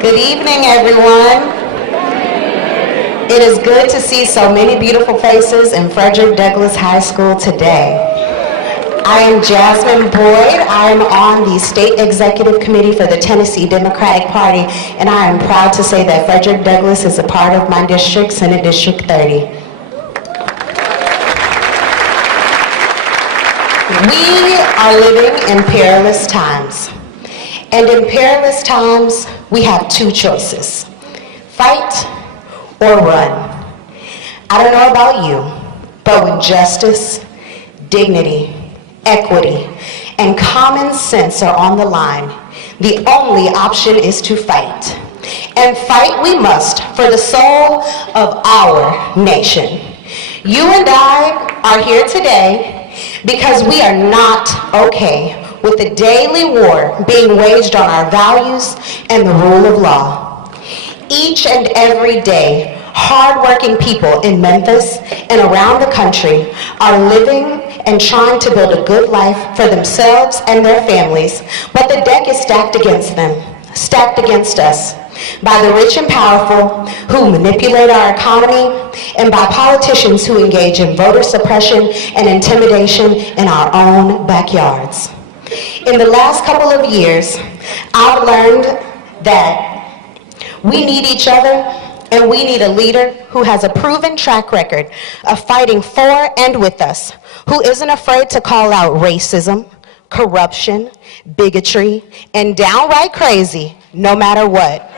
Good evening, everyone. It is good to see so many beautiful faces in Frederick Douglass High School today. I am Jasmine Boyd. I am on the State Executive Committee for the Tennessee Democratic Party, and I am proud to say that Frederick Douglass is a part of my district, Senate District 30. We are living in perilous times. And in perilous times, we have two choices: fight or run. I don't know about you, but when justice, dignity, equity, and common sense are on the line, the only option is to fight. And fight we must for the soul of our nation. You and I are here today because we are not okay with the daily war being waged on our values and the rule of law. Each and every day, hardworking people in Memphis and around the country are living and trying to build a good life for themselves and their families, but the deck is stacked against them, stacked against us, by the rich and powerful who manipulate our economy, and by politicians who engage in voter suppression and intimidation in our own backyards. In the last couple of years, I've learned that we need each other, and we need a leader who has a proven track record of fighting for and with us, who isn't afraid to call out racism, corruption, bigotry, and downright crazy, no matter what.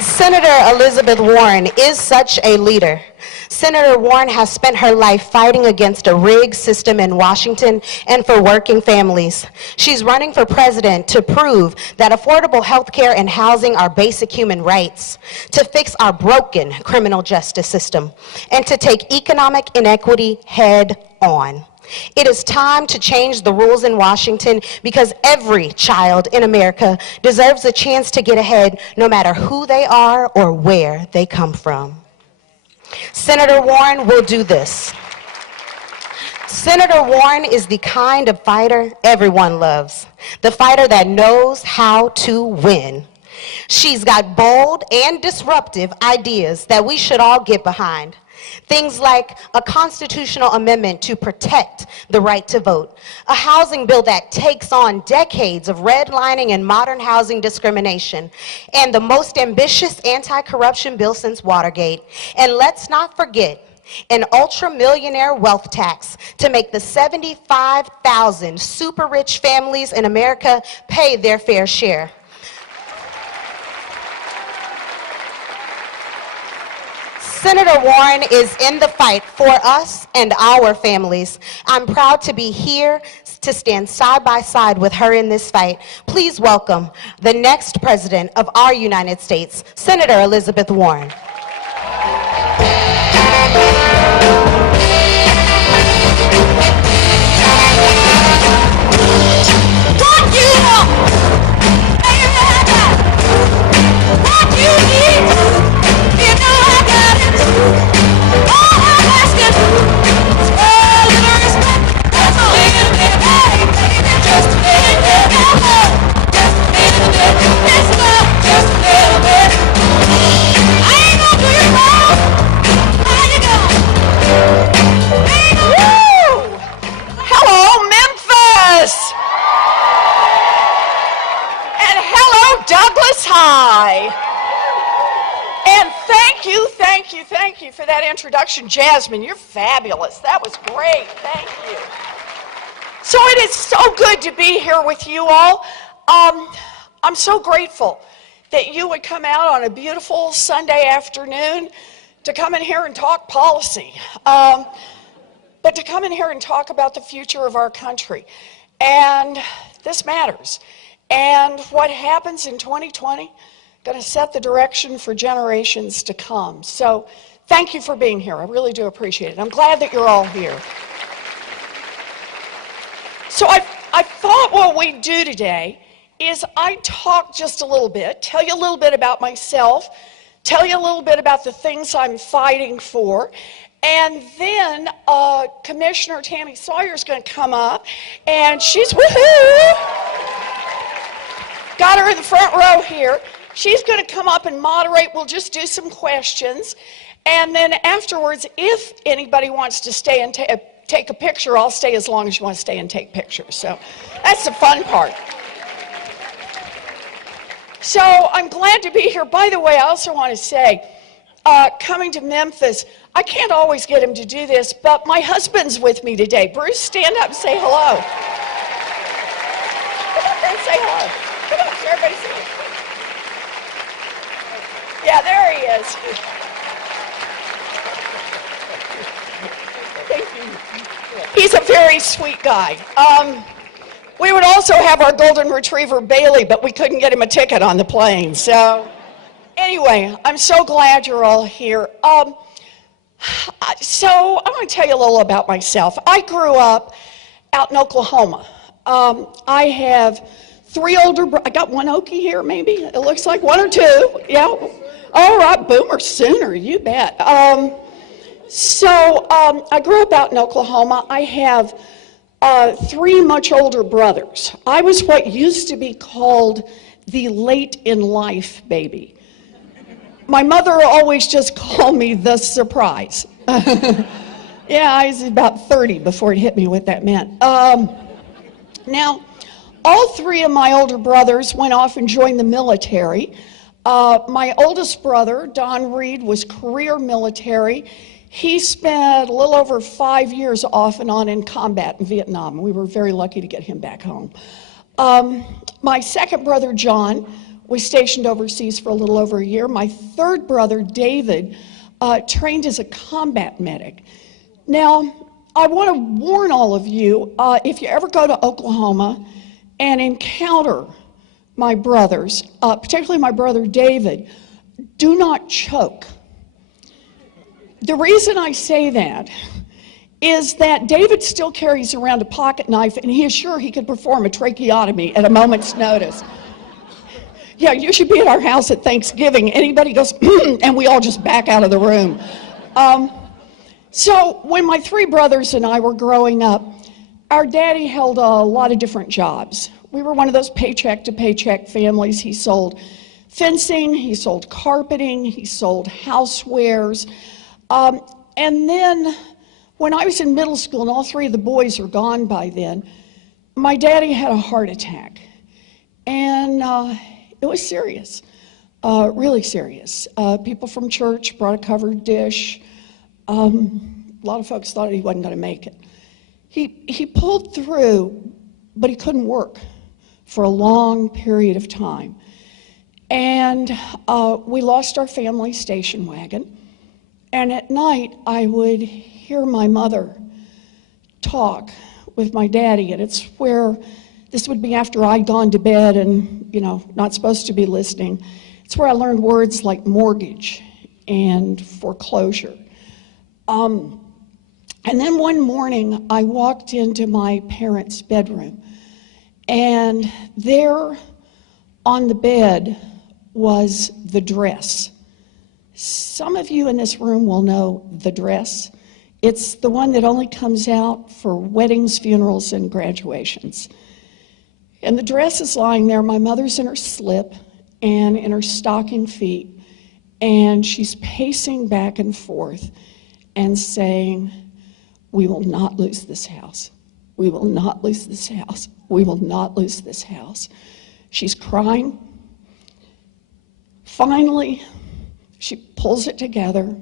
Senator Elizabeth Warren is such a leader. Senator Warren has spent her life fighting against a rigged system in Washington and for working families. She's running for president to prove that affordable health care and housing are basic human rights, to fix our broken criminal justice system, and to take economic inequity head on. It is time to change the rules in Washington because every child in America deserves a chance to get ahead no matter who they are or where they come from. Senator Warren will do this. Senator Warren is the kind of fighter everyone loves, the fighter that knows how to win. She's got bold and disruptive ideas that we should all get behind. Things like a constitutional amendment to protect the right to vote, a housing bill that takes on decades of redlining and modern housing discrimination, and the most ambitious anti-corruption bill since Watergate. And let's not forget an ultra-millionaire wealth tax to make the 75,000 super-rich families in America pay their fair share. Senator Warren is in the fight for us and our families. I'm proud to be here to stand side by side with her in this fight. Please welcome the next president of our United States, Senator Elizabeth Warren. Hello, Memphis! And hello, Douglass High! And thank you for that introduction. Jasmine, you're fabulous. That was great. Thank you. So it is so good to be here with you all. I'm so grateful that you would come out on a beautiful Sunday afternoon to come in here and talk policy, but to come in here and talk about the future of our country. And this matters. And what happens in 2020 going to set the direction for generations to come. So thank you for being here. I really do appreciate it. I'm glad that you're all here. So I thought what we'd do today is I'd talk just a little bit, tell you a little bit about myself, tell you a little bit about the things I'm fighting for, And then Commissioner Tammy Sawyer's going to come up, and she's, woohoo! Got her in the front row here. She's going to come up and moderate. We'll just do some questions. And then afterwards, if anybody wants to stay and take a picture, I'll stay as long as you want to stay and take pictures. So that's the fun part. So I'm glad to be here. By the way, I also want to say, coming to Memphis, I can't always get him to do this, but my husband's with me today. Bruce, stand up and say hello. Come up and say hello. Come on, so everybody see you. Yeah, there he is. Thank you. He's a very sweet guy. We would also have our golden retriever, Bailey, but we couldn't get him a ticket on the plane. So anyway, I'm so glad you're all here. So I want to tell you a little about myself. I grew up out in Oklahoma. I have 3 older brothers. I got one Okie here, maybe. It looks like 1 or 2. Yeah. All right, Boomer Sooner, you bet. So I grew up out in Oklahoma. I have 3 much older brothers. I was what used to be called the late in life baby. My mother always just called me the surprise. Yeah, I was about 30 before it hit me what that meant. Now, all 3 of my older brothers went off and joined the military. My oldest brother, Don Reed, was career military. He spent a little over 5 years off and on in combat in Vietnam. We were very lucky to get him back home. My second brother, John, was stationed overseas for a little over a year. My third brother, David, trained as a combat medic. Now, I want to warn all of you, if you ever go to Oklahoma and encounter my brothers, particularly my brother David, do not choke. The reason I say that is that David still carries around a pocket knife, and he is sure he could perform a tracheotomy at a moment's notice. Yeah, you should be at our house at Thanksgiving. Anybody goes, and we all just back out of the room. So when my 3 brothers and I were growing up, our daddy held a lot of different jobs. We were one of those paycheck to paycheck families. He sold fencing, he sold carpeting, he sold housewares. And then when I was in middle school, and all 3 of the boys were gone by then, my daddy had a heart attack. And it was serious, really serious. People from church brought a covered dish. A lot of folks thought he wasn't going to make it. He pulled through, but he couldn't work for a long period of time. And we lost our family station wagon. And at night, I would hear my mother talk with my daddy, and it's where, this would be after I'd gone to bed and, not supposed to be listening. It's where I learned words like mortgage and foreclosure. And then one morning, I walked into my parents' bedroom, and there on the bed was the dress. Some of you in this room will know the dress. It's the one that only comes out for weddings, funerals, and graduations. And the dress is lying there. My mother's in her slip and in her stocking feet, and she's pacing back and forth and saying, "We will not lose this house. We will not lose this house. We will not lose this house." She's crying. Finally, she pulls it together.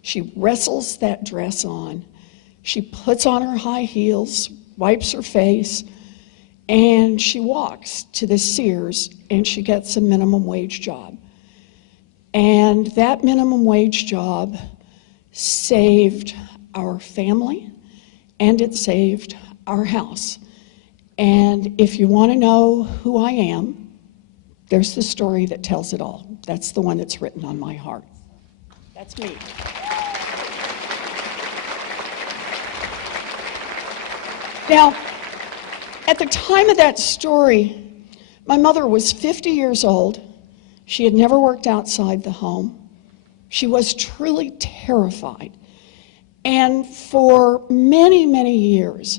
She wrestles that dress on. She puts on her high heels, wipes her face, and she walks to the Sears, and she gets a minimum wage job. And that minimum wage job saved our family, and it saved our house. And if you want to know who I am, there's the story that tells it all. That's the one that's written on my heart. That's me. Now, at the time of that story, my mother was 50 years old. She had never worked outside the home. She was truly terrified. And for many, many years,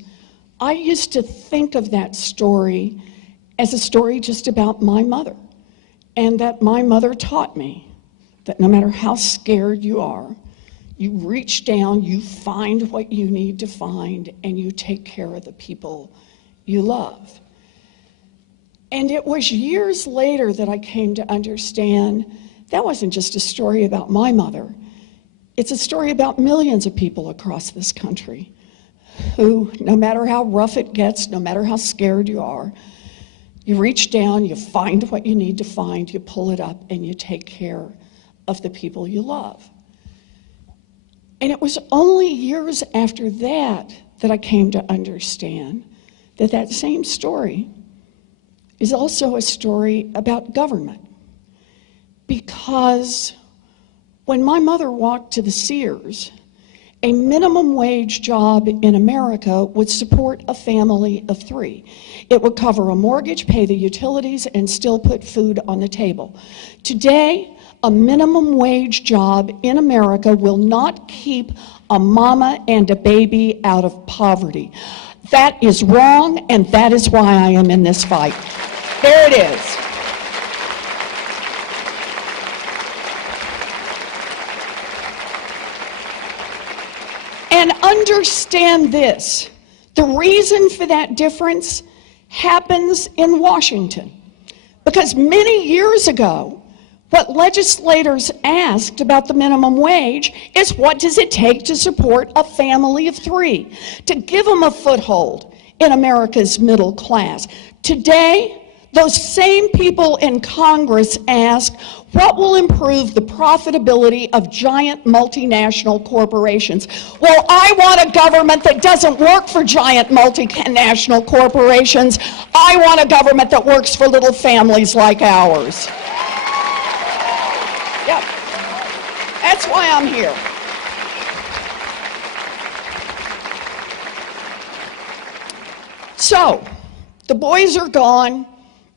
I used to think of that story as a story just about my mother, and that my mother taught me that no matter how scared you are, you reach down, you find what you need to find, and you take care of the people you love. And it was years later that I came to understand that wasn't just a story about my mother. It's a story about millions of people across this country who, no matter how rough it gets, no matter how scared you are, you reach down, you find what you need to find, you pull it up, and you take care of the people you love. And it was only years after that that I came to understand that that same story is also a story about government. Because when my mother walked to the Sears, a minimum wage job in America would support a family of 3. It would cover a mortgage, pay the utilities, and still put food on the table. Today, a minimum wage job in America will not keep a mama and a baby out of poverty. That is wrong, and that is why I am in this fight. There it is. And understand this, the reason for that difference happens in Washington. Because many years ago, what legislators asked about the minimum wage is, what does it take to support a family of 3? To give them a foothold in America's middle class. Today, those same people in Congress ask, what will improve the profitability of giant multinational corporations? Well, I want a government that doesn't work for giant multinational corporations. I want a government that works for little families like ours. Yep. That's why I'm here. So, the boys are gone.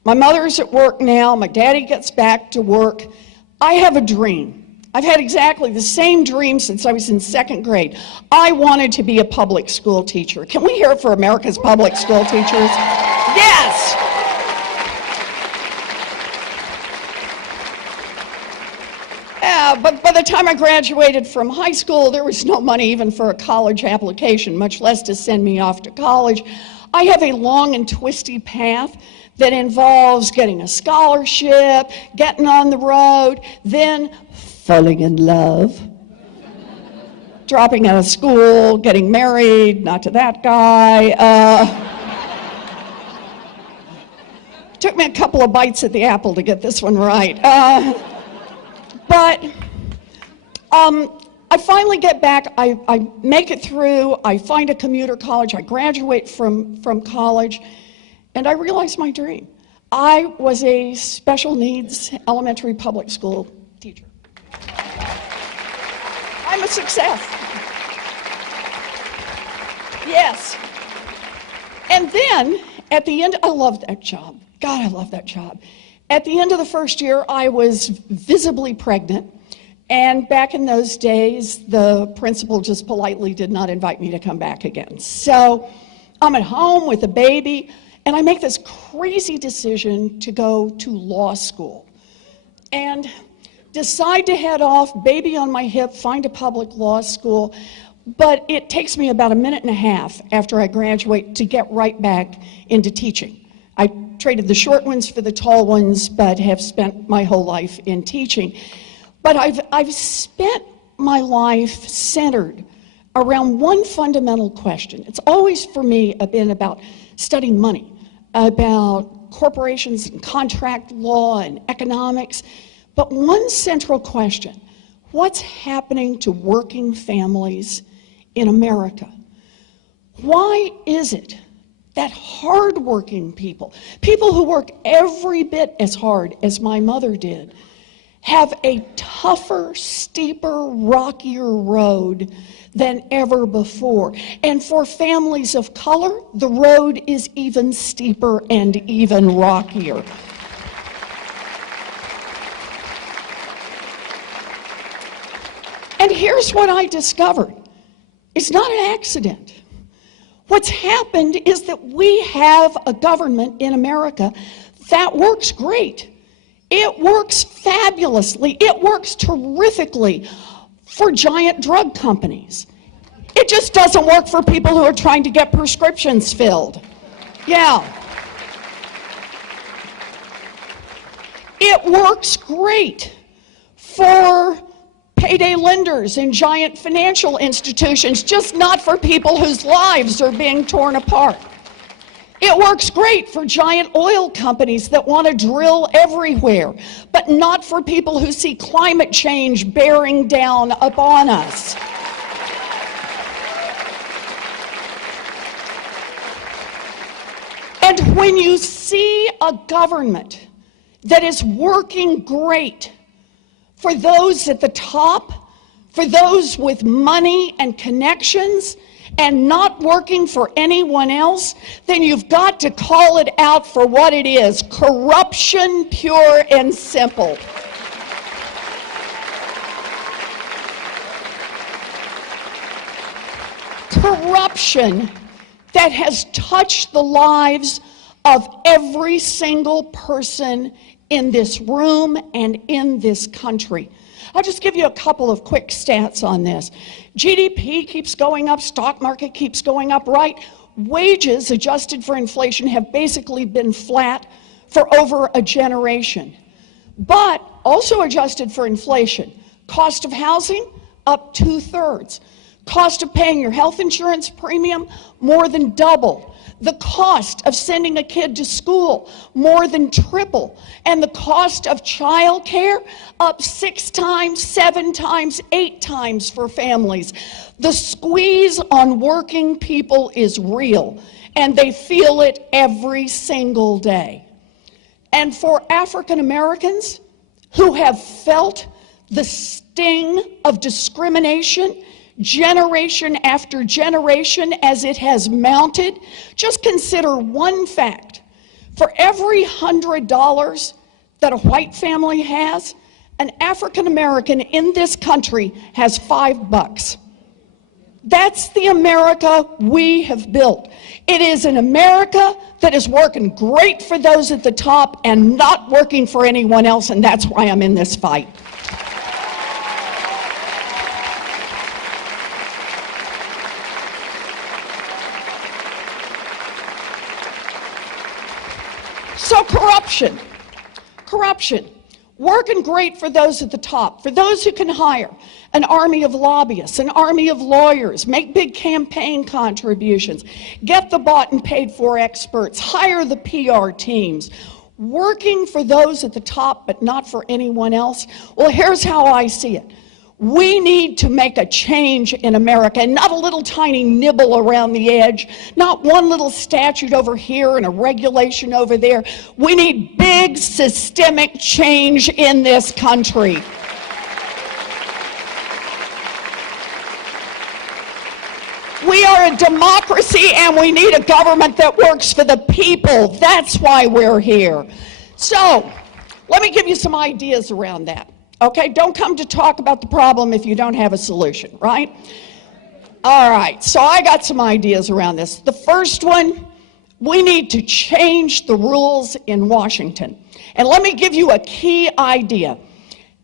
My mother's at work now. My daddy gets back to work. I have a dream. I've had exactly the same dream since I was in 2nd grade. I wanted to be a public school teacher. Can we hear it for America's public school teachers? Yes! But by the time I graduated from high school, there was no money even for a college application, much less to send me off to college. I have a long and twisty path that involves getting a scholarship, getting on the road, then falling in love, dropping out of school, getting married, not to that guy. Took me a couple of bites at the apple to get this one right. But I finally get back, I make it through, I find a commuter college, I graduate from college, and I realized my dream. I was a special needs elementary public school teacher. I'm a success. Yes. And then, at the end, I loved that job. God, I love that job. At the end of the first year, I was visibly pregnant. And back in those days, the principal just politely did not invite me to come back again. So I'm at home with a baby, and I make this crazy decision to go to law school. And decide to head off, baby on my hip, find a public law school. But it takes me about a minute and a half after I graduate to get right back into teaching. I traded the short ones for the tall ones, but have spent my whole life in teaching. But I've spent my life centered around one fundamental question. It's always, for me, been about studying money, about corporations and contract law and economics. But one central question: what's happening to working families in America? Why is it that hardworking people, people who work every bit as hard as my mother did, have a tougher, steeper, rockier road than ever before? And for families of color, the road is even steeper and even rockier. And here's what I discovered. is not an accident. What's happened is that we have a government in America that works great. It works fabulously. It works terrifically for giant drug companies. It just doesn't work for people who are trying to get prescriptions filled. Yeah. It works great for payday lenders and giant financial institutions, just not for people whose lives are being torn apart. It works great for giant oil companies that want to drill everywhere, but not for people who see climate change bearing down upon us. And when you see a government that is working great for those at the top, for those with money and connections, and not working for anyone else, then you've got to call it out for what it is: corruption, pure and simple. Corruption that has touched the lives of every single person in this room and in this country. I'll just give you a couple of quick stats on this. GDP keeps going up, stock market keeps going up, right? Wages adjusted for inflation have basically been flat for over a generation. But also adjusted for inflation, cost of housing up 2/3. Cost of paying your health insurance premium more than double. The cost of sending a kid to school more than triple. And the cost of child care up 6 times, 7 times, 8 times for families. The squeeze on working people is real, and they feel it every single day. And for African Americans who have felt the sting of discrimination generation after generation as it has mounted, just consider one fact. For every $100 that a white family has, an African American in this country has $5. That's the America we have built. It is an America that is working great for those at the top and not working for anyone else, and that's why I'm in this fight. So corruption, working great for those at the top, for those who can hire an army of lobbyists, an army of lawyers, make big campaign contributions, get the bought and paid for experts, hire the PR teams, working for those at the top but not for anyone else. Well, here's how I see it. We need to make a change in America, and not a little tiny nibble around the edge, not one little statute over here and a regulation over there. We need big systemic change in this country. We are a democracy, and we need a government that works for the people. That's why we're here. So, let me give you some ideas around that. Okay, don't come to talk about the problem if you don't have a solution, right? All right, so I got some ideas around this. The first one, we need to change the rules in Washington. And let me give you a key idea.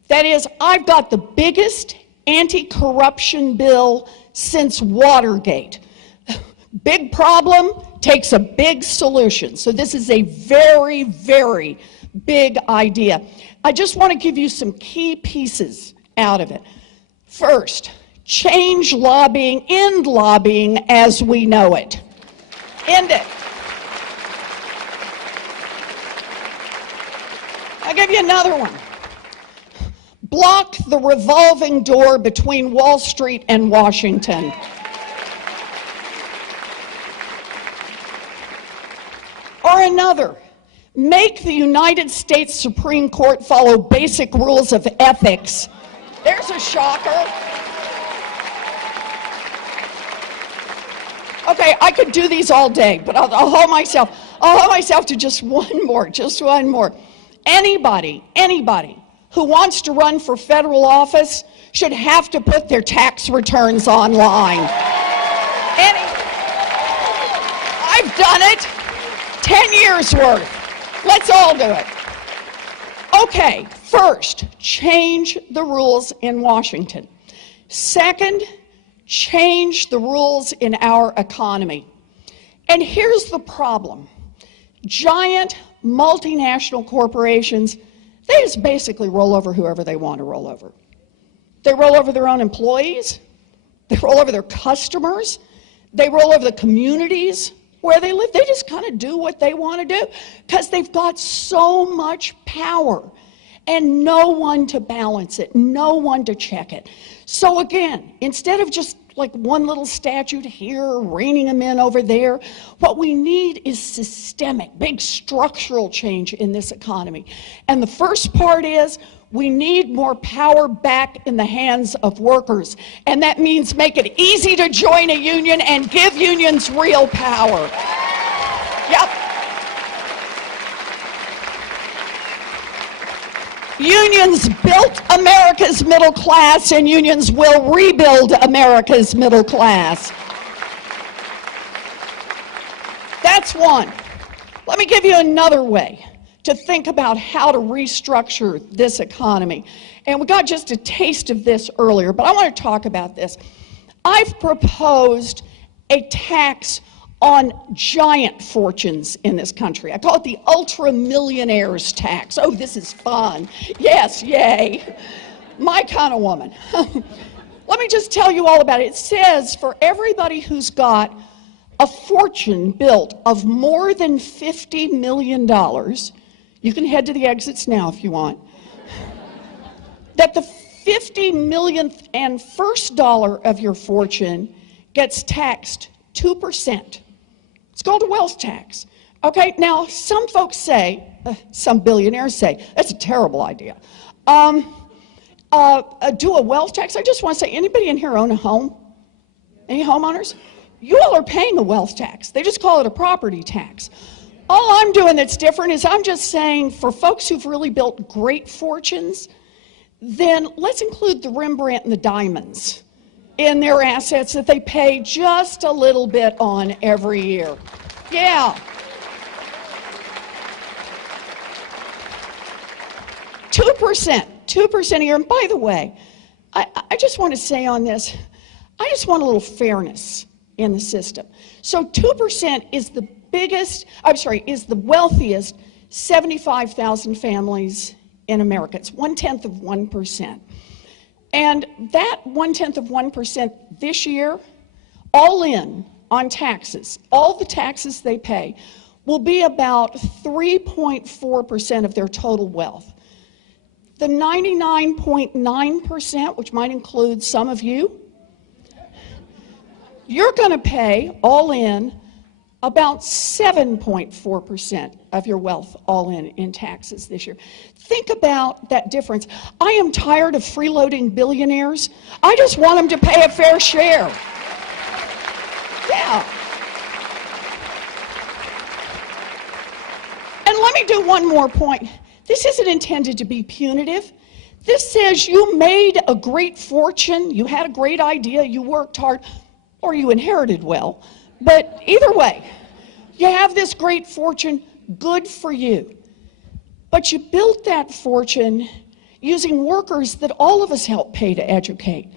That is, I've got the biggest anti-corruption bill since Watergate. Big problem takes a big solution. So this is a very, very big idea. I just want to give you some key pieces out of it. First, change lobbying, end lobbying as we know it. End it. I'll give you another one. Block the revolving door between Wall Street and Washington. Or another. Make the United States Supreme Court follow basic rules of ethics. There's a shocker. Okay, I could do these all day, but I'll hold myself to just one more. Anybody who wants to run for federal office should have to put their tax returns online. Any, I've done it. 10 years worth. Let's all do it. Okay, first, change the rules in Washington. Second, change the rules in our economy. And here's the problem. Giant multinational corporations, they just basically roll over whoever they want to roll over. They roll over their own employees. They roll over their customers. They roll over the communities where they live. They just kind of do what they want to do because they've got so much power and no one to balance it, no one to check it. So again, instead of just like one little statute here, reining them in over there, what we need is systemic, big structural change in this economy. And the first part is we need more power back in the hands of workers. And that means make it easy to join a union and give unions real power. Yep. Unions built America's middle class, and unions will rebuild America's middle class. That's one. Let me give you another way to think about how to restructure this economy. And we got just a taste of this earlier, but I want to talk about this. I've proposed a tax on giant fortunes in this country. I call it the ultra millionaires tax. Oh, this is fun. Yes, yay. My kind of woman. Let me just tell you all about it. It says for everybody who's got a fortune built of more than $50 million, you can head to the exits now if you want, that the 50 millionth and first dollar of your fortune gets taxed 2%. It's called a wealth tax. Okay, now some folks say, some billionaires say, that's a terrible idea. Do a wealth tax? I just want to say, anybody in here own a home? Any homeowners? You all are paying a wealth tax. They just call it a property tax. All I'm doing that's different is I'm just saying for folks who've really built great fortunes, then let's include the Rembrandt and the diamonds in their assets that they pay just a little bit on every year. Yeah. 2% a year. And by the way, I just want to say on this, I just want a little fairness in the system. So 2% is the is the wealthiest 75,000 families in America. It's 1/10 of 1%. And that 1/10 of 1% this year, all in on taxes, all the taxes they pay, will be about 3.4% of their total wealth. The 99.9%, which might include some of you, you're going to pay all in about 7.4% of your wealth all in taxes this year. Think about that difference. I am tired of freeloading billionaires. I just want them to pay a fair share. Yeah. And let me do one more point. This isn't intended to be punitive. This says you made a great fortune, you had a great idea, you worked hard, or you inherited well. But either way, you have this great fortune, good for you. But you built that fortune using workers that all of us help pay to educate.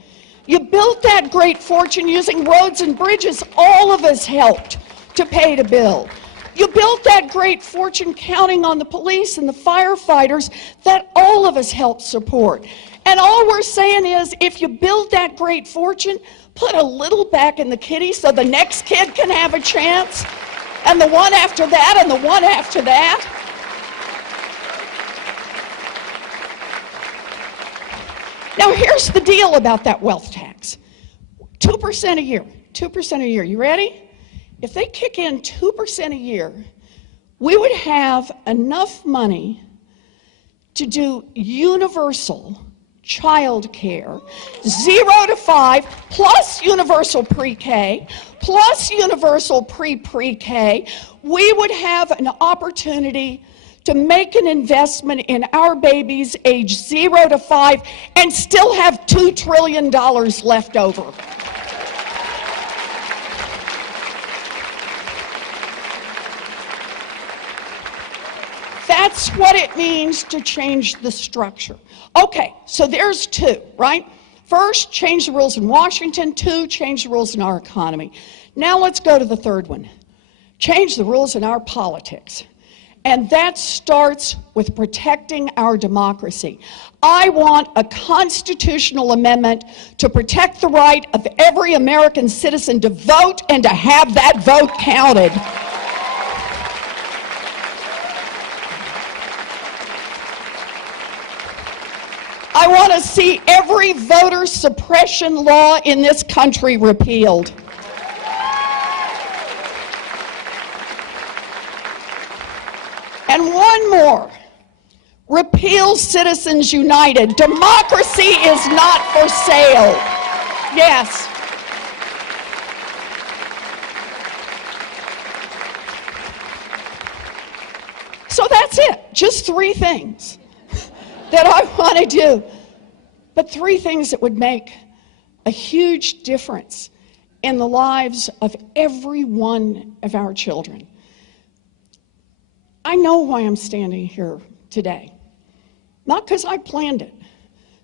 You built that great fortune using roads and bridges all of us helped to pay to build. You built that great fortune counting on the police and the firefighters that all of us helped support. And all we're saying is, if you build that great fortune, put a little back in the kitty so the next kid can have a chance, and the one after that, and the one after that. Now here's the deal about that wealth tax. 2% a year, 2% a year. You ready? If they kick in 2% a year, we would have enough money to do universal child care, 0 to 5, plus universal pre-K, plus universal pre-pre-K. We would have an opportunity to make an investment in our babies age 0 to 5 and still have $2 trillion left over. That's what it means to change the structure. Okay, so there's two, right? First, change the rules in Washington. Two, change the rules in our economy. Now let's go to the third one. Change the rules in our politics. And that starts with protecting our democracy. I want a constitutional amendment to protect the right of every American citizen to vote and to have that vote counted. I want to see every voter suppression law in this country repealed. And one more. Repeal Citizens United. Democracy is not for sale. Yes. So that's it. Just three things that I want to do. But three things that would make a huge difference in the lives of every one of our children. I know why I'm standing here today. Not because I planned it.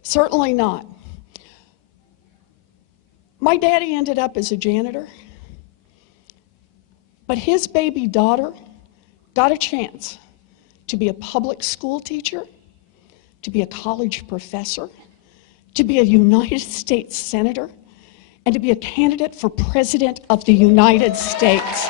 Certainly not. My daddy ended up as a janitor, but his baby daughter got a chance to be a public school teacher, to be a college professor, to be a United States senator, and to be a candidate for president of the United States.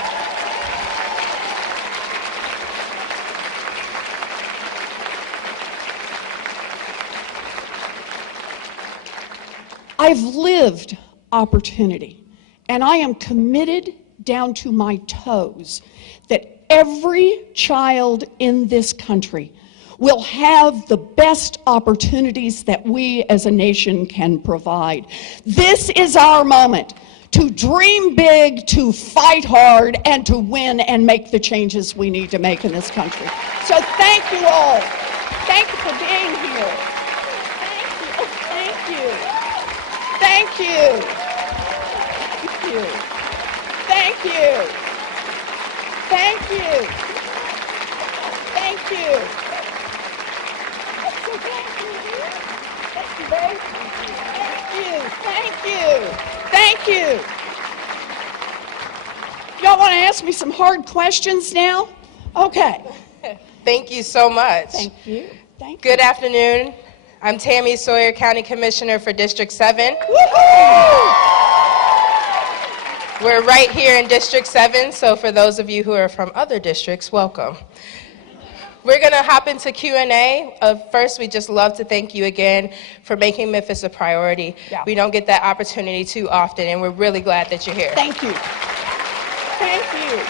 I've lived opportunity, and I am committed down to my toes that every child in this country will have the best opportunities that we as a nation can provide. This is our moment to dream big, to fight hard, and to win and make the changes we need to make in this country. So thank you all. Thank you for being here. Thank you. Thank you. Thank you. Thank you. Thank you. Thank you. Thank you. Thank you. Thank you. Y'all want to ask me some hard questions now? Okay. Thank you so much. Thank you. Thank Good afternoon. I'm Tammy Sawyer, County Commissioner for District 7. We're right here in District 7, so for those of you who are from other districts, welcome. We're going to hop into Q&A. First, we just love to thank you again for making Memphis a priority. Yeah. We don't get that opportunity too often, and we're really glad that you're here. Thank you. Thank you.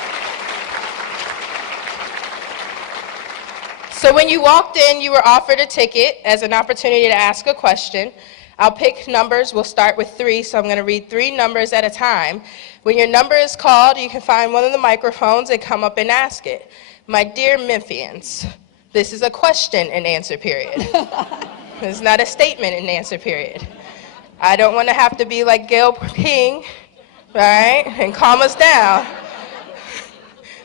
So when you walked in, you were offered a ticket as an opportunity to ask a question. I'll pick numbers. We'll start with 3, so I'm going to read 3 numbers at a time. When your number is called, you can find one of the microphones and come up and ask it. My dear Memphians, this is a question and answer period. It's not a statement and answer period. I don't want to have to be like Gail King, right, and calm us down.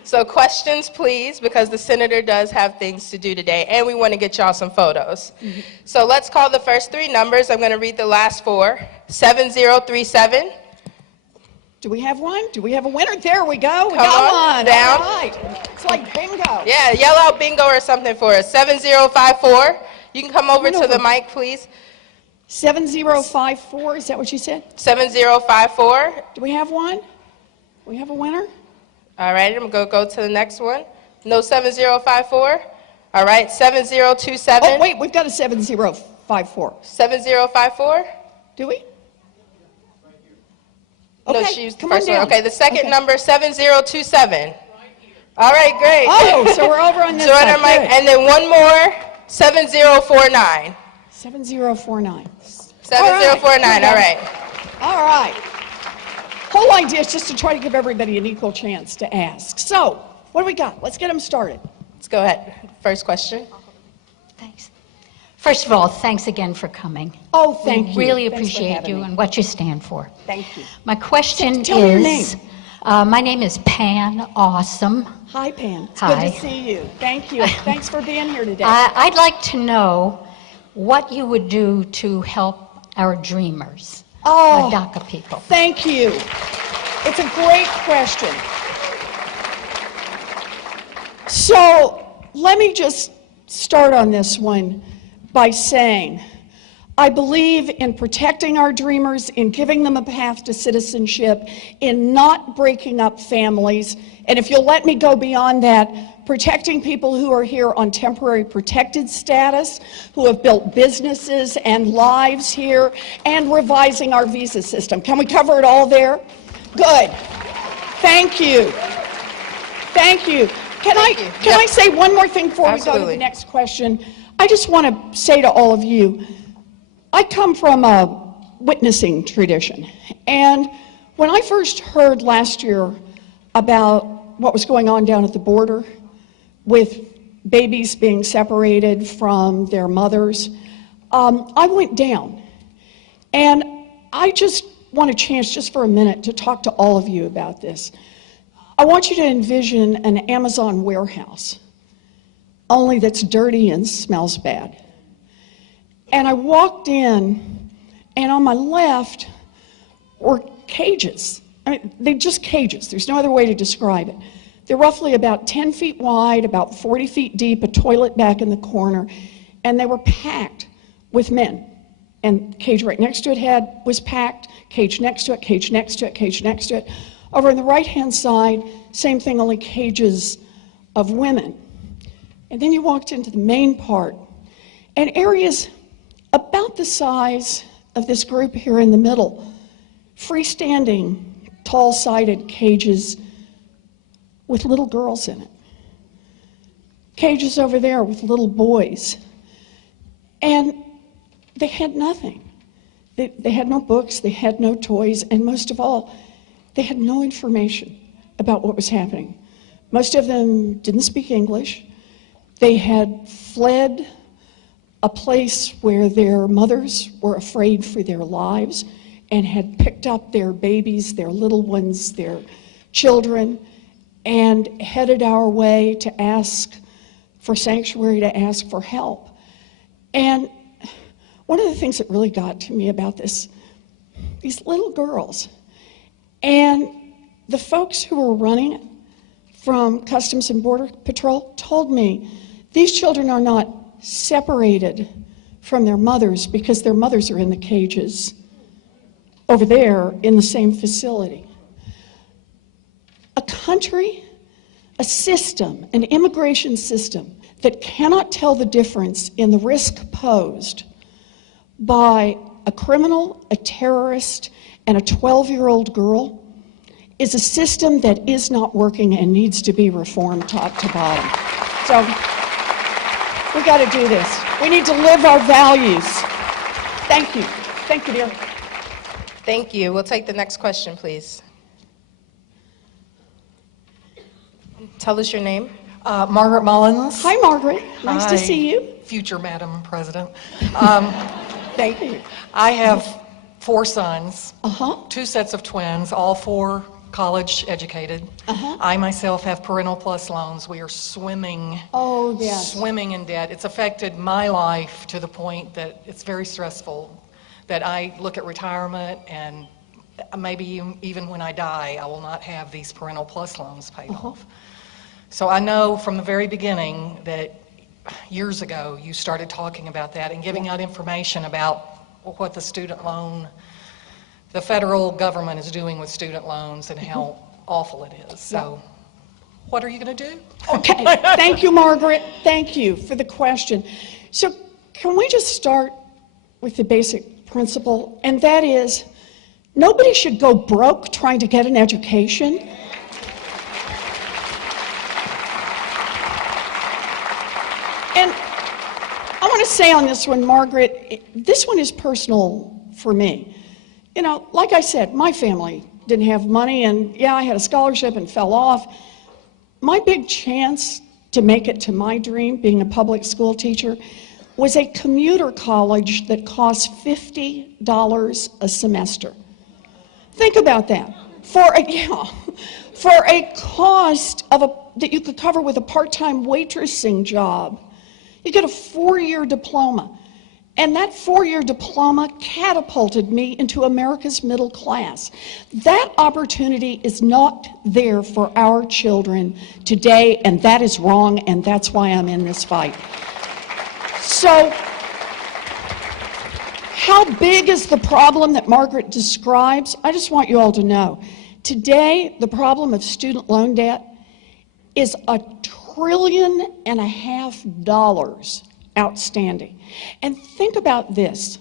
So questions, please, because the senator does have things to do today, and we want to get y'all some photos. Mm-hmm. So let's call the first 3 numbers. I'm going to read the last 4. 7037. Do we have one? Do we have a winner? There we go. We Come got one. down. All right. It's like bingo. Yeah, yell out bingo or something for us. 7054. You can come over to the mic, please. 7054, is that what you said? 7054. Do we have one? Do we have a winner? All right, I'm going to go to the next one. No 7054. All right, 7027. Oh, wait, we've got a 7054. 7054. Do we? No, Okay, she's the come on first one. down. Okay, the second Okay. number, 7027. All right, great. Oh, so we're over on this So on side. our mic, Good. and then one more, 7049. 7049. 7049, all right. All right. Whole idea is just to try to give everybody an equal chance to ask. So, what do we got? Let's get them started. Let's go ahead. First question. Thanks. First of all, thanks again for coming. Oh, thank you. Really Thanks for appreciate having you me. and what you stand for. Thank you. My question Tell me your is, name. My name is Pan Awesome. Hi, Pam. It's Hi. good to see you. Thank you. Thanks for being here today. I'd like to know what you would do to help our dreamers, our DACA people. Thank you. It's a great question. So let me just start on this one by saying I believe in protecting our dreamers, in giving them a path to citizenship, in not breaking up families, and if you'll let me go beyond that, protecting people who are here on temporary protected status, who have built businesses and lives here, and revising our visa system. Can we cover it all there? Good. Thank you. Thank you. Can I say one more thing before we go to the next question? I just want to say to all of you, I come from a witnessing tradition, and when I first heard last year about what was going on down at the border with babies being separated from their mothers, I went down. And I just want a chance just for a minute to talk to all of you about this. I want you to envision an Amazon warehouse, only that's dirty and smells bad. And I walked in, and on my left were cages. I mean, they're just cages. There's no other way to describe it. They're roughly about 10 feet wide, about 40 feet deep, a toilet back in the corner, and they were packed with men. And the cage right next to it was packed, cage next to it, cage next to it, cage next to it. Over on the right-hand side, same thing, only cages of women. And then you walked into the main part, and areas about the size of this group here in the middle, freestanding, tall-sided cages with little girls in it. Cages over there with little boys. And they had nothing. They had no books, they had no toys, and most of all, they had no information about what was happening. Most of them didn't speak English. They had fled a place where their mothers were afraid for their lives and had picked up their babies, their little ones, their children, and headed our way to ask for sanctuary, to ask for help. And one of the things that really got to me about this, these little girls, and the folks who were running it from Customs and Border Patrol told me these children are not separated from their mothers because their mothers are in the cages over there in the same facility. A country, a system, an immigration system that cannot tell the difference in the risk posed by a criminal, a terrorist, and a 12-year-old girl is a system that is not working and needs to be reformed top to bottom. So we got to do this. We need to live our values. Thank you. Thank you, dear. Thank you. We'll take the next question, please. Tell us your name. Margaret Mullins. Hi, Margaret. Nice Hi, to see you. Future Madam President. Thank you. I have 4 sons, Uh-huh. 2 sets of twins, all 4 college educated. Uh-huh. I myself have Parental Plus loans. We are swimming in debt. It's affected my life to the point that it's very stressful, that I look at retirement and maybe even when I die, I will not have these Parental Plus loans paid off. So I know from the very beginning that years ago you started talking about that and giving out information about what the student loan, the federal government is doing with student loans and how awful it is. So what are you going to do? Okay. Thank you, Margaret. Thank you for the question. So can we just start with the basic principle, and that is nobody should go broke trying to get an education. And I want to say on this one, Margaret, this one is personal for me. You know, like I said, my family didn't have money, and yeah, I had a scholarship and fell off. My big chance to make it to my dream, being a public school teacher, was a commuter college that cost $50 a semester. Think about that. for a cost that you could cover with a part-time waitressing job. You get a 4-year diploma. And that 4-year diploma catapulted me into America's middle class. That opportunity is not there for our children today, and that is wrong, and that's why I'm in this fight. So, how big is the problem that Margaret describes? I just want you all to know. Today, the problem of student loan debt is $1.5 trillion outstanding. And think about this.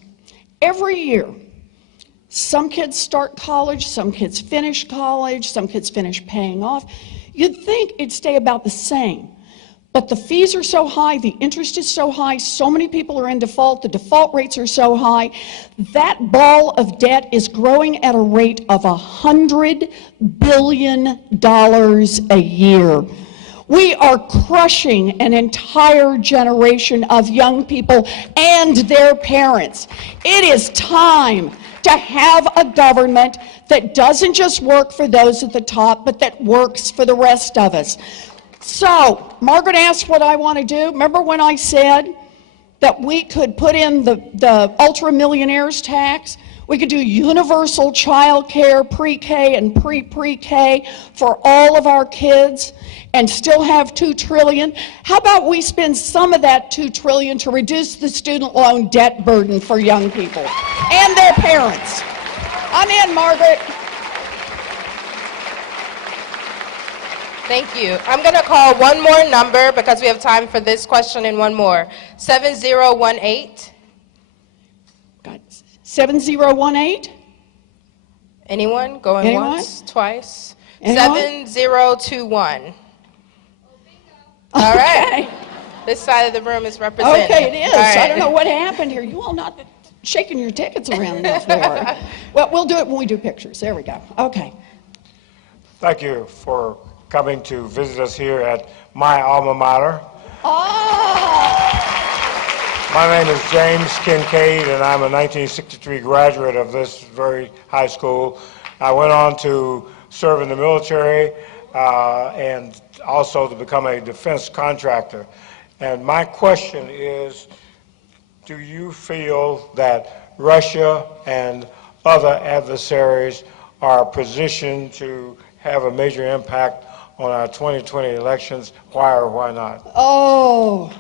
Every year, some kids start college, some kids finish college, some kids finish paying off. You'd think it'd stay about the same. But the fees are so high, the interest is so high, so many people are in default, the default rates are so high. That ball of debt is growing at a rate of $100 billion a year. We are crushing an entire generation of young people and their parents. It is time to have a government that doesn't just work for those at the top, but that works for the rest of us. So, Margaret asked what I want to do. Remember when I said that we could put in the ultra-millionaires tax? We could do universal child care, pre-K and pre-pre-K for all of our kids and still have $2 trillion. How about we spend some of that $2 trillion to reduce the student loan debt burden for young people and their parents? I'm in, Margaret. Thank you. I'm going to call one more number because we have time for this question and one more. 7018. Got 7018. Anyone? Going Anyone? Once, twice. Anyone? 7021. All right. This side of the room is represented. Okay, it is. All right. I don't know what happened here. You all not shaking your tickets around the floor. Well, we'll do it when we do pictures. There we go. Okay. Thank you for coming to visit us here at my alma mater. Oh! My name is James Kincaid, and I'm a 1963 graduate of this very high school. I went on to serve in the military and also to become a defense contractor. And my question is, do you feel that Russia and other adversaries are positioned to have a major impact on our 2020 elections? Why or why not? Oh.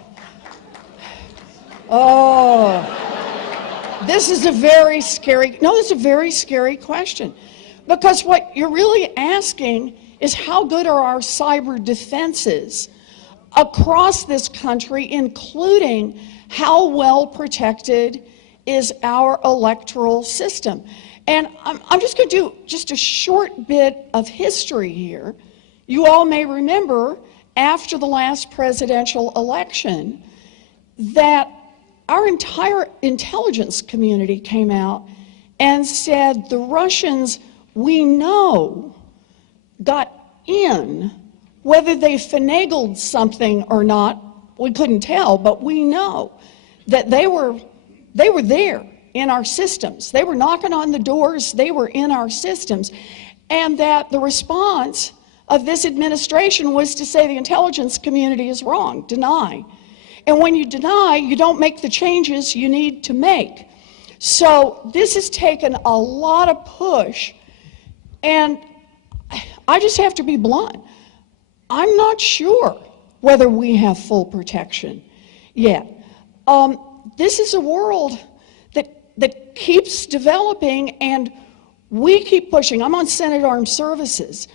This is a very scary question. Because what you're really asking is how good are our cyber defenses across this country, including how well protected is our electoral system. And I'm just going to do just a short bit of history here. You all may remember after the last presidential election that our entire intelligence community came out and said the Russians, we know, got in. Whether they finagled something or not, we couldn't tell, but we know that they were there in our systems. They were knocking on the doors, they were in our systems, and that the response of this administration was to say the intelligence community is wrong, deny. And when you deny, you don't make the changes you need to make. So this has taken a lot of push, and I just have to be blunt. I'm not sure whether we have full protection yet. This is a world that keeps developing, and we keep pushing. I'm on Senate Armed Services.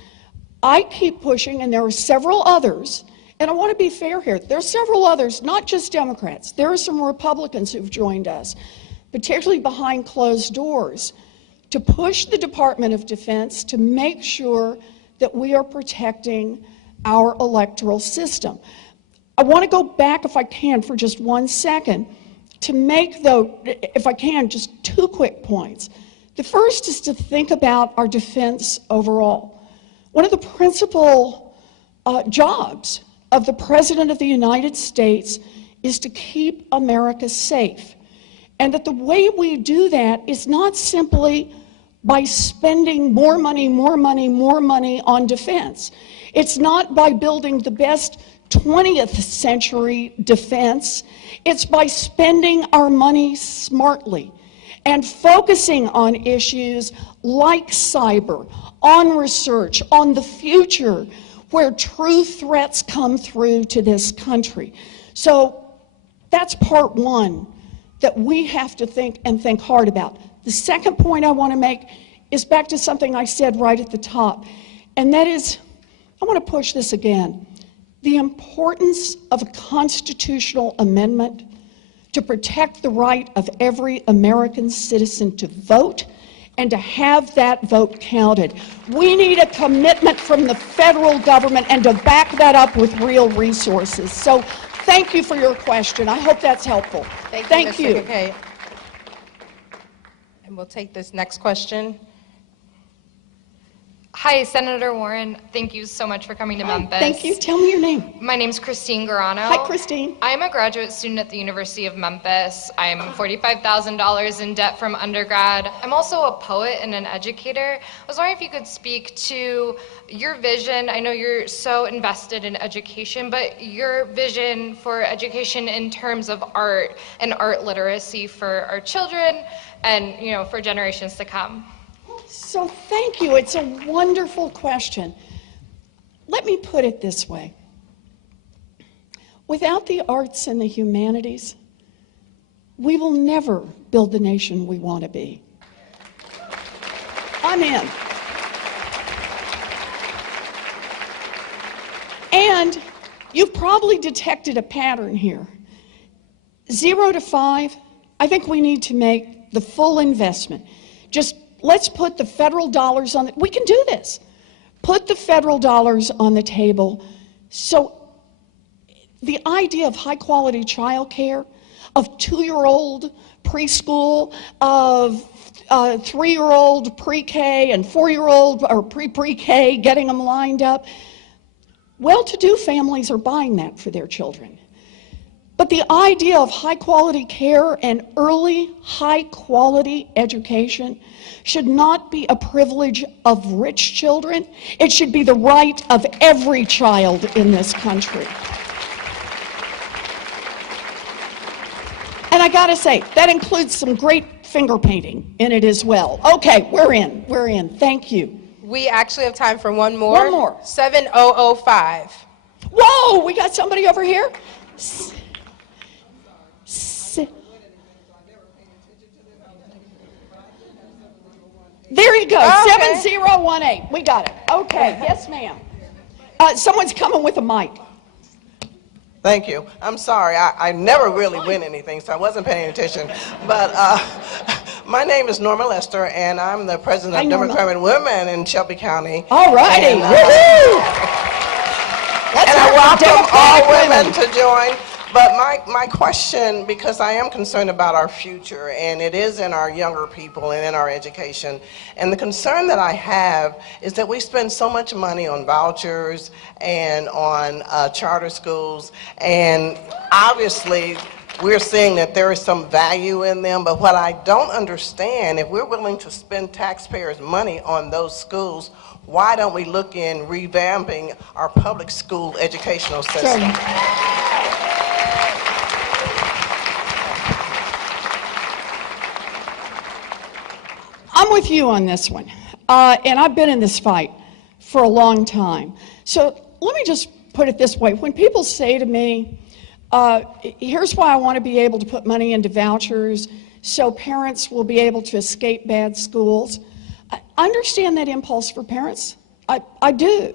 I keep pushing, and there are several others, and I want to be fair here. There are several others, not just Democrats. There are some Republicans who've joined us, particularly behind closed doors, to push the Department of Defense to make sure that we are protecting our electoral system. I want to go back, if I can, for just 1 second to make, though, if I can, just 2 quick points. The first is to think about our defense overall. One of the principal jobs of the President of the United States is to keep America safe. And that the way we do that is not simply by spending more money on defense. It's not by building the best 20th century defense. It's by spending our money smartly and focusing on issues like cyber, on research, on the future, where true threats come through to this country. So that's part one that we have to think hard about. The second point I want to make is back to something I said right at the top, and that is, I want to push this again, the importance of a constitutional amendment to protect the right of every American citizen to vote and to have that vote counted. We need a commitment from the federal government and to back that up with real resources. So thank you for your question. I hope that's helpful. Thank you. Okay. And we'll take this next question. Hi, Senator Warren. Thank you so much for coming to Memphis. Thank you. Tell me your name. My name's Christine Garano. Hi, Christine. I'm a graduate student at the University of Memphis. I'm $45,000 in debt from undergrad. I'm also a poet and an educator. I was wondering if you could speak to your vision. I know you're so invested in education, but your vision for education in terms of art and art literacy for our children and, for generations to come. So thank you. It's a wonderful question. Let me put it this way. Without the arts and the humanities, we will never build the nation we want to be. I'm in. And you've probably detected a pattern here. 0 to 5, I think we need to make the full investment. Just let's put the federal dollars on we can do this. Put the federal dollars on the table. So the idea of high quality childcare, of 2-year-old preschool, of 3-year-old pre-K and 4-year-old or pre-K, getting them lined up. Well-to-do families are buying that for their children. But the idea of high-quality care and early high-quality education should not be a privilege of rich children. It should be the right of every child in this country. And I gotta say, that includes some great finger painting in it as well. Okay, we're in. Thank you. We actually have time for one more. One more. 7005. Whoa, we got somebody over here. There you go, Okay. 7018. We got it. Okay, yes, ma'am. Someone's coming with a mic. Thank you. I'm sorry. I never really win anything, so I wasn't paying attention. But my name is Norma Lester, and I'm the president of Democratic Women in Shelby County. All righty. And, and I welcome all women to join. But my question, because I am concerned about our future, and it is in our younger people and in our education, and the concern that I have is that we spend so much money on vouchers and on charter schools, and obviously we're seeing that there is some value in them, but what I don't understand, if we're willing to spend taxpayers' money on those schools, why don't we look in revamping our public school educational system? I'm with you on this one, and I've been in this fight for a long time. So let me just put it this way. When people say to me, here's why I want to be able to put money into vouchers so parents will be able to escape bad schools, I understand that impulse for parents. I do.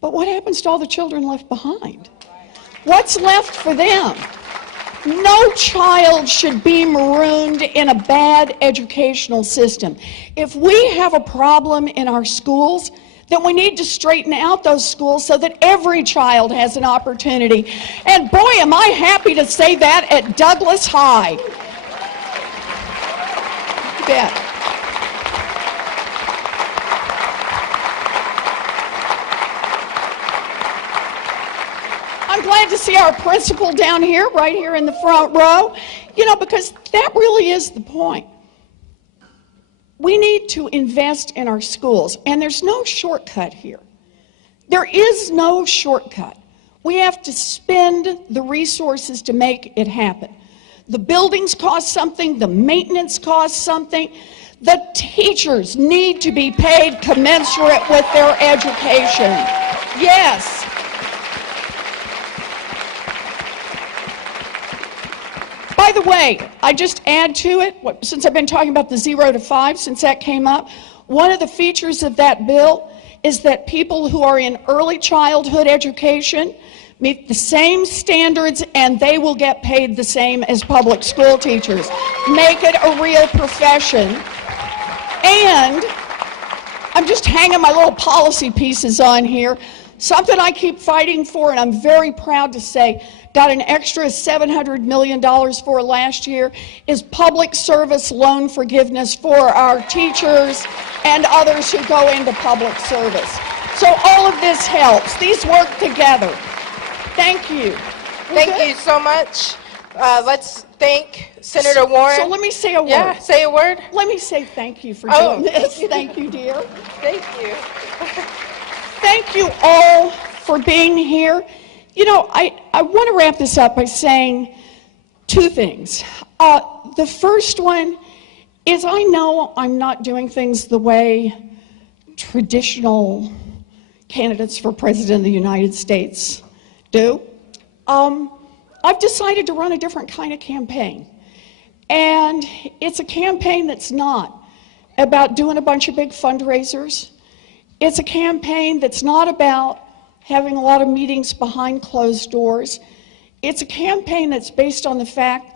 But what happens to all the children left behind? What's left for them? No child should be marooned in a bad educational system. If we have a problem in our schools, then we need to straighten out those schools so that every child has an opportunity. And boy, am I happy to say that at Douglas High. You bet. I'm glad to see our principal down here, right here in the front row, because that really is the point. we need to invest in our schools, and there's no shortcut here. There is no shortcut. We have to spend the resources to make it happen. The buildings cost something, the maintenance costs something. The teachers need to be paid commensurate with their education. Yes. By the way, I just add to it, since I've been talking about the 0 to 5, since that came up, one of the features of that bill is that people who are in early childhood education meet the same standards and they will get paid the same as public school teachers. Make it a real profession. And I'm just hanging my little policy pieces on here. Something I keep fighting for, and I'm very proud to say, got an extra $700 million for last year, is public service loan forgiveness for our teachers and others who go into public service. So all of this helps. These work together. Thank you. Thank you so much. Let's thank Senator Warren. So let me say a word. Yeah, say a word. Let me say thank you for doing this. Thank you, dear. Thank you. Thank you all for being here. You know, I want to wrap this up by saying two things. The first one is I know I'm not doing things the way traditional candidates for President of the United States do. I've decided to run a different kind of campaign. And it's a campaign that's not about doing a bunch of big fundraisers. It's a campaign that's not about having a lot of meetings behind closed doors. It's a campaign that's based on the fact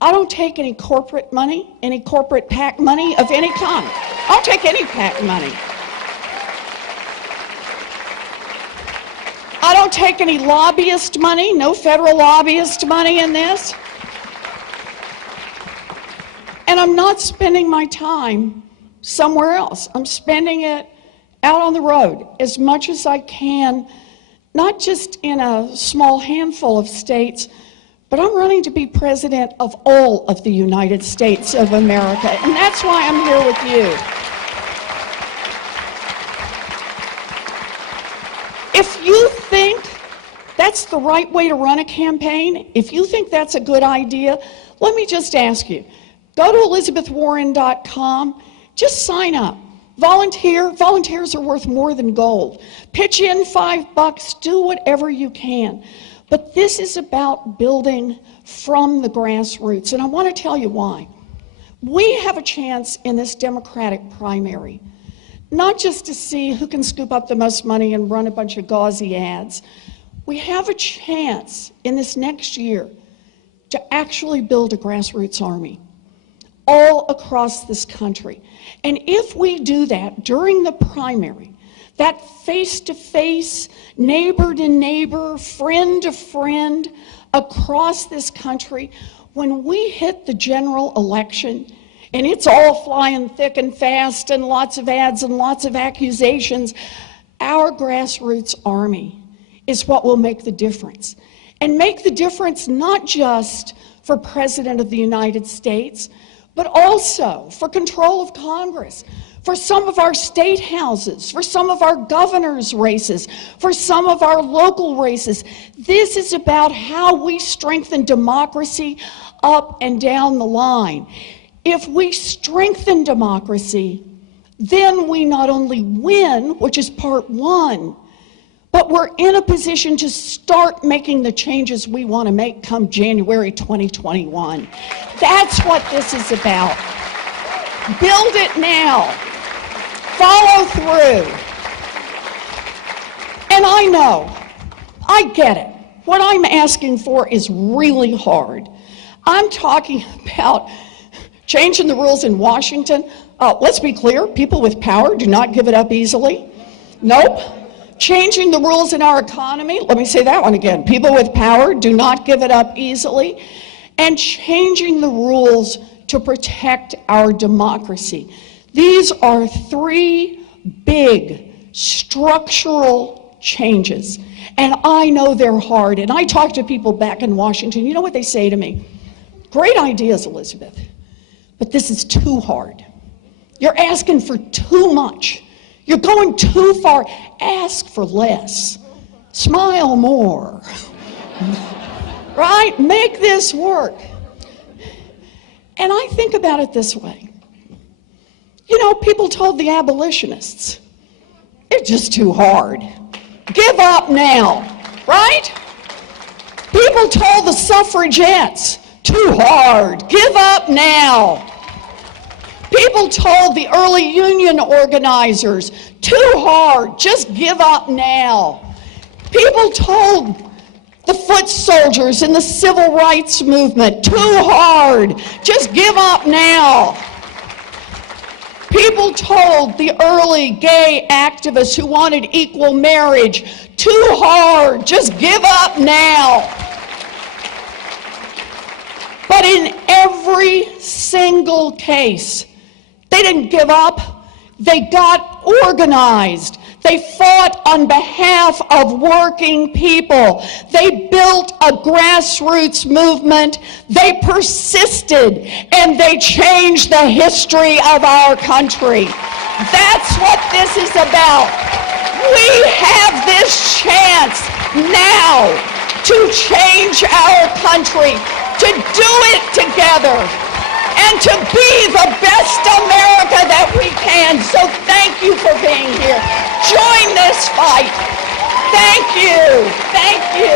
I don't take any corporate money, any corporate PAC money of any kind. I don't take any PAC money. I don't take any lobbyist money, no federal lobbyist money in this. And I'm not spending my time somewhere else. I'm spending it out on the road as much as I can, not just in a small handful of states, but I'm running to be president of all of the United States of America, and that's why I'm here with you. If you think that's the right way to run a campaign, if you think that's a good idea, let me just ask you, go to ElizabethWarren.com, just sign up. Volunteer. Volunteers are worth more than gold. Pitch in $5, do whatever you can. But this is about building from the grassroots, and I want to tell you why. We have a chance in this Democratic primary, not just to see who can scoop up the most money and run a bunch of gauzy ads. We have a chance in this next year to actually build a grassroots army all across this country. And if we do that during the primary, that face-to-face, neighbor-to-neighbor, friend-to-friend across this country, when we hit the general election, and it's all flying thick and fast and lots of ads and lots of accusations, our grassroots army is what will make the difference. And make the difference not just for President of the United States, but also for control of Congress, for some of our state houses, for some of our governor's races, for some of our local races. This is about how we strengthen democracy up and down the line. If we strengthen democracy, then we not only win, which is part one, but we're in a position to start making the changes we want to make come January 2021. That's what this is about. Build it now. Follow through. And I know, I get it. What I'm asking for is really hard. I'm talking about changing the rules in Washington. Let's be clear, people with power do not give it up easily. Nope. Changing the rules in our economy, let me say that one again. People with power do not give it up easily. And changing the rules to protect our democracy. These are three big structural changes. And I know they're hard. And I talk to people back in Washington. You know what they say to me? Great ideas, Elizabeth, but this is too hard. You're asking for too much. You're going too far. Ask for less. Smile more. Right? Make this work. And I think about it this way. You know, people told the abolitionists, it's just too hard. Give up now, right? People told the suffragettes, too hard. Give up now. People told the early union organizers, too hard. Just give up now. People told the foot soldiers in the civil rights movement, too hard. Just give up now. People told the early gay activists who wanted equal marriage, too hard, just give up now. But in every single case, they didn't give up. They got organized. They fought on behalf of working people. They built a grassroots movement. They persisted, and they changed the history of our country. That's what this is about. We have this chance now to change our country, to do it together, and to be the best America that we can. So thank you for being here. Join this fight. Thank you. Thank you.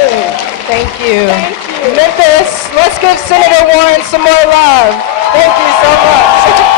Thank you. Thank you. Memphis, let's give Senator Warren some more love. Thank you so much.